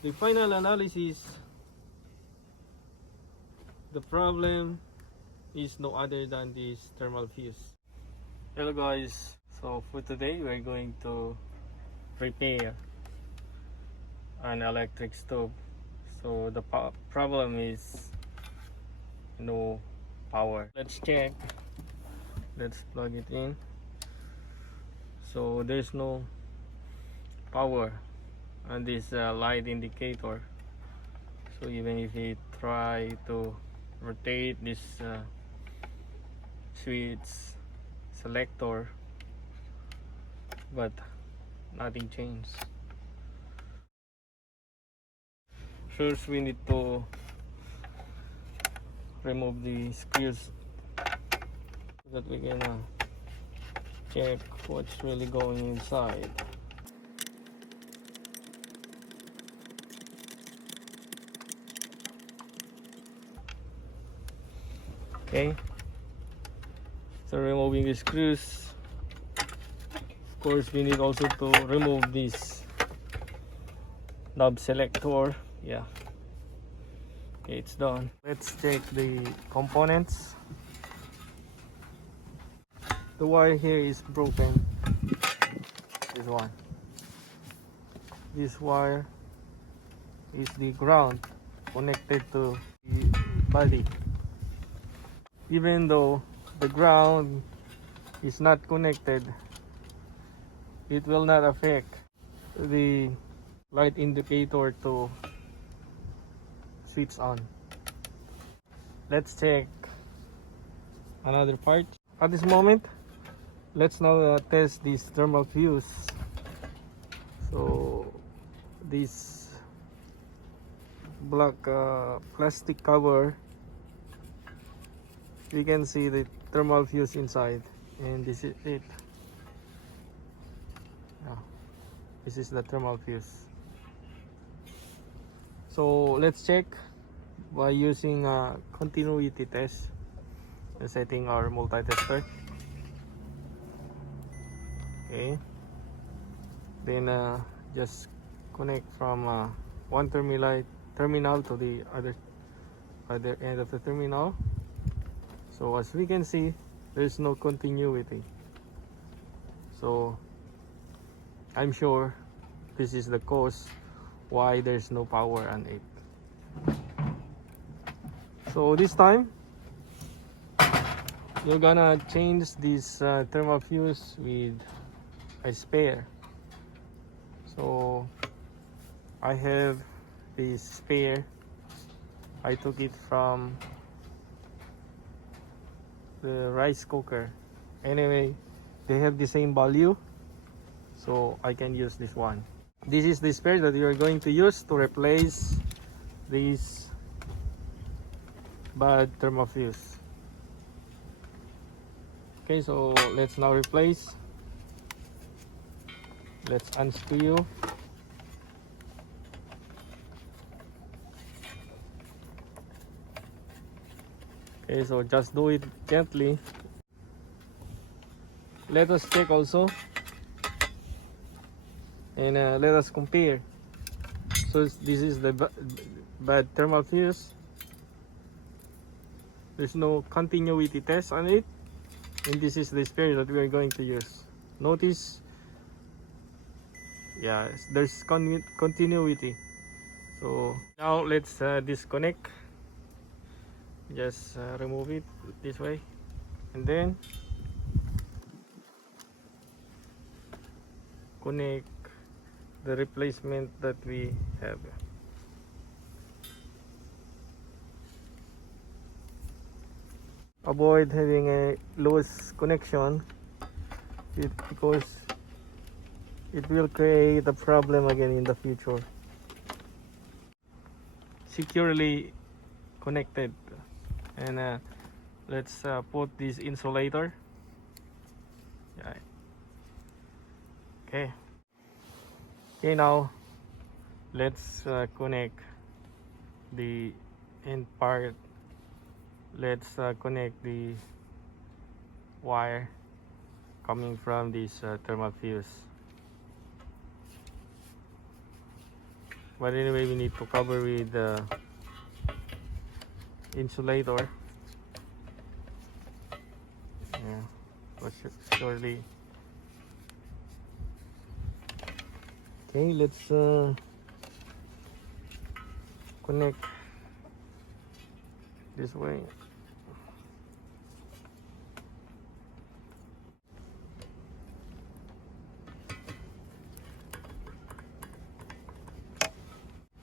the final analysis, the problem is no other than this thermal fuse. Hello guys, so for today we're going to repair an electric stove. So the problem is no power. Let's check. Let's plug it in. So there's no power on this light indicator. So even if we try to rotate this switch selector, but nothing changed. First we need to remove the screws so that we can check what's really going inside. Okay, so removing the screws. Of course we need also to remove this knob selector. Yeah, okay, it's done. Let's check the components. The wire here is broken. This one. This wire is the ground connected to the body. Even though the ground is not connected, it will not affect the light indicator to switch on. Let's check another part. At this moment, let's now test this thermal fuse. So this black plastic cover, we can see the thermal fuse inside, and this is it. Yeah, this is the thermal fuse. So let's check by using a continuity test and setting our multi-tester. Okay, then just connect from one terminal to the other end of the terminal. So as we can see, there's no continuity. So I'm sure this is the cause why there's no power on it. So this time you're gonna change this thermal fuse with a spare. So I have this spare. I took it from the rice cooker. Anyway, they have the same value, so I can use this one. This is the spare that we are going to use to replace this bad thermal fuse. Okay, so let's now replace. Let's unscrew. Okay, so just do it gently. Let us check also, and let us compare. So this is the bad thermal fuse. There's no continuity test on it, and this is the spare that we are going to use. Notice, yeah, there's continuity. So now let's disconnect. Just remove it this way, and then connect the replacement that we have. Avoid having a loose connection because it will create a problem again in the future. Securely connected, and let's put this insulator. Yeah. Okay, now let's connect the end part. Let's connect the wire coming from this thermal fuse. But anyway, we need to cover with the insulator. Yeah, but surely. Okay, let's connect this way.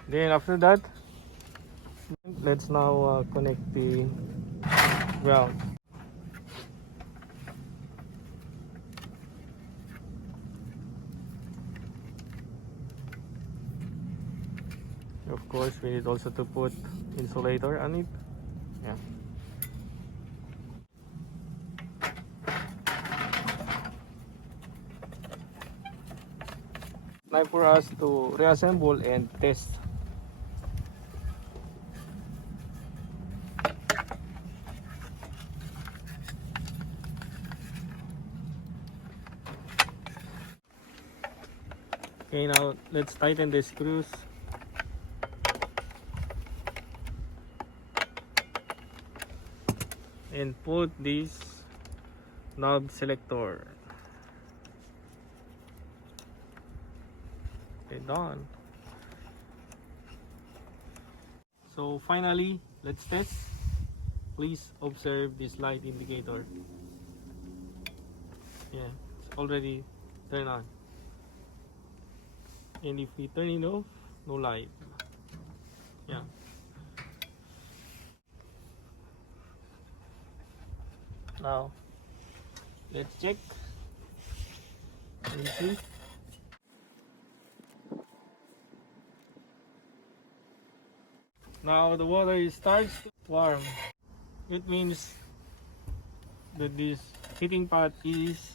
Then after that, let's now connect the ground. Of course, we need also to put insulator on it. Yeah. Time for us to reassemble and test. Okay, now let's tighten the screws. And put this knob selector. Okay, done. So finally, let's test. Please observe this light indicator. Yeah, it's already turned on. And if we turn it off, no light. Yeah. Now, let's check. Let me see. Now the water starts to warm. It means that this heating pot is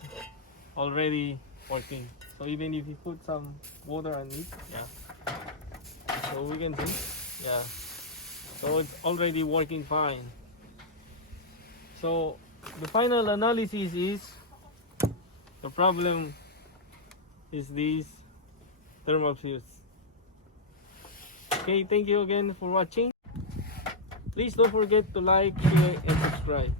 already working. So even if you put some water on it, yeah. So we can see, yeah. So it's already working fine. So the final analysis is the problem is this thermal fuse. Okay, thank you again for watching. Please don't forget to like, share, and subscribe.